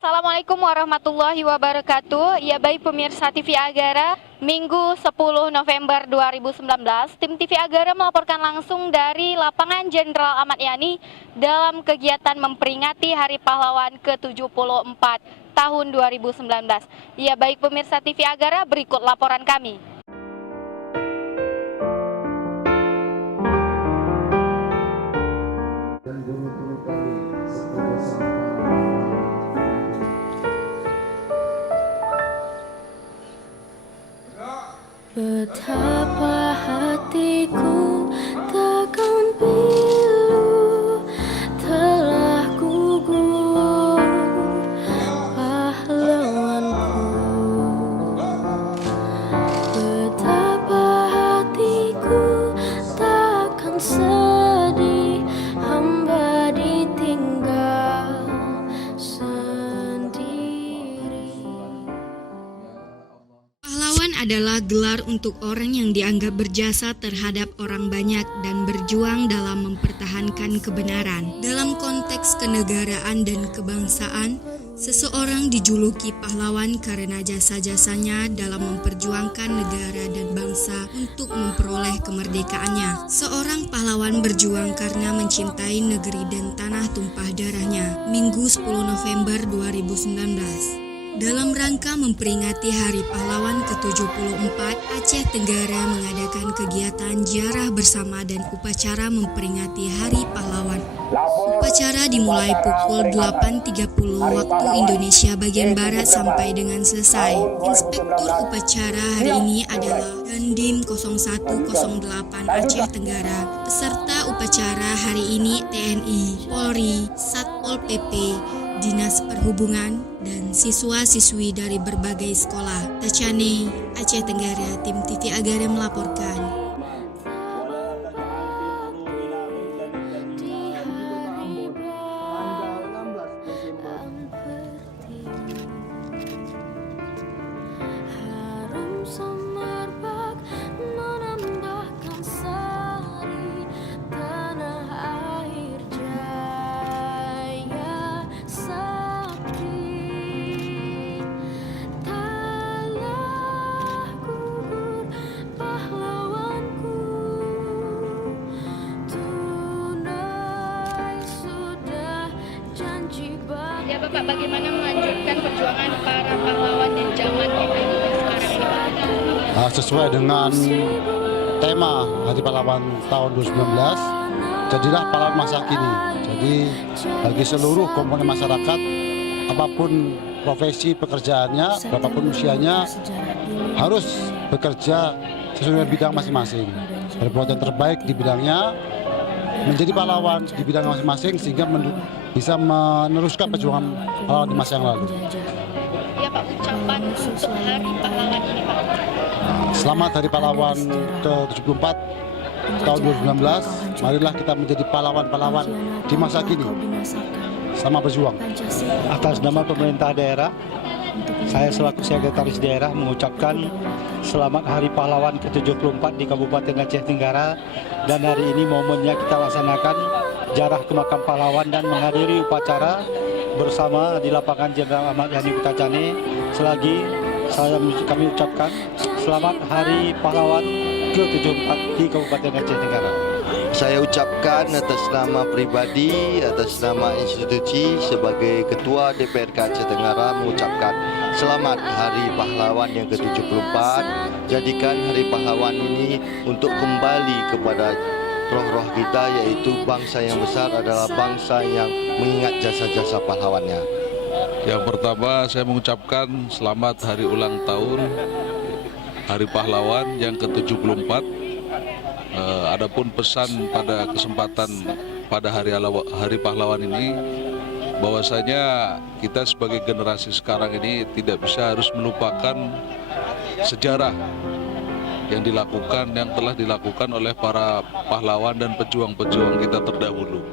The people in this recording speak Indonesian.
Assalamualaikum warahmatullahi wabarakatuh. Ya baik pemirsa TV Agara, Minggu 10 November 2019, tim TV Agara melaporkan langsung dari lapangan Jenderal Ahmad Yani dalam kegiatan memperingati Hari Pahlawan ke-74 tahun 2019. Ya baik pemirsa TV Agara, berikut laporan kami. Betapa hatiku takkan pilu telah gugur pahlawanku. Betapa hatiku takkan sedih hamba ditinggal sendiri. Pahlawan adalah gelar untuk orang yang dianggap berjasa terhadap orang banyak dan berjuang dalam mempertahankan kebenaran. Dalam konteks kenegaraan dan kebangsaan, seseorang dijuluki pahlawan karena jasa-jasanya dalam memperjuangkan negara dan bangsa untuk memperoleh kemerdekaannya. Seorang pahlawan berjuang karena mencintai negeri dan tanah tumpah darahnya. Minggu 10 November 2019. Dalam rangka memperingati Hari Pahlawan ke-74, Aceh Tenggara mengadakan kegiatan ziarah bersama dan upacara memperingati Hari Pahlawan. Upacara dimulai pukul 8.30 waktu Indonesia bagian Barat sampai dengan selesai. Inspektur upacara hari ini adalah Dandim 0108 Aceh Tenggara. Peserta upacara hari ini TNI, Polri, Satpol PP, Dinas Perhubungan, dan siswa-siswi dari berbagai sekolah. Tacane, Aceh Tenggara, tim TV Agara melaporkan. Harum semerbak menambahkan sari tanah air jaya sakti. Taklah gugur pahlawanku, tunai sudah janji bakti. Ya Bapak, bagaimana melanjutkan perjuangan para pahlawan dan zaman kita hingga sekarang ini, Pak? Sesuai dengan tema Hari Pahlawan tahun 2019, jadilah pahlawan masa kini. Jadi bagi seluruh komponen masyarakat, apapun profesi pekerjaannya, berapapun usianya, harus bekerja sesuai dengan bidang masing-masing. Berbuat yang terbaik di bidangnya, menjadi pahlawan di bidang masing-masing sehingga bisa meneruskan perjuangan pahlawan di masa yang lalu. Ya Pak, ucapan untuk Hari Pahlawan ini, Pak. Selamat Hari Pahlawan ke-74 tahun 2019. Marilah kita menjadi pahlawan-pahlawan di masa kini. Sama berjuang. Atas nama pemerintah daerah, saya selaku sekretaris daerah mengucapkan selamat Hari Pahlawan ke-74 di Kabupaten Aceh Tenggara. Dan hari ini momennya kita laksanakan ziarah ke makam pahlawan dan menghadiri upacara bersama di lapangan Jenderal Ahmad Yani Tacane. Selagi kami ucapkan selamat Hari Pahlawan ke-74 di Kabupaten Aceh Tenggara. Saya ucapkan atas nama pribadi, atas nama institusi sebagai Ketua DPRK Aceh Tenggara mengucapkan selamat Hari Pahlawan yang ke-74. Jadikan Hari Pahlawan ini untuk kembali kepada roh-roh kita, yaitu bangsa yang besar adalah bangsa yang mengingat jasa-jasa pahlawannya. Yang pertama saya mengucapkan selamat hari ulang tahun Hari Pahlawan yang ke-74. Adapun pesan pada kesempatan pada Hari Pahlawan ini, bahwasanya kita sebagai generasi sekarang ini tidak bisa harus melupakan sejarah yang telah dilakukan oleh para pahlawan dan pejuang-pejuang kita terdahulu.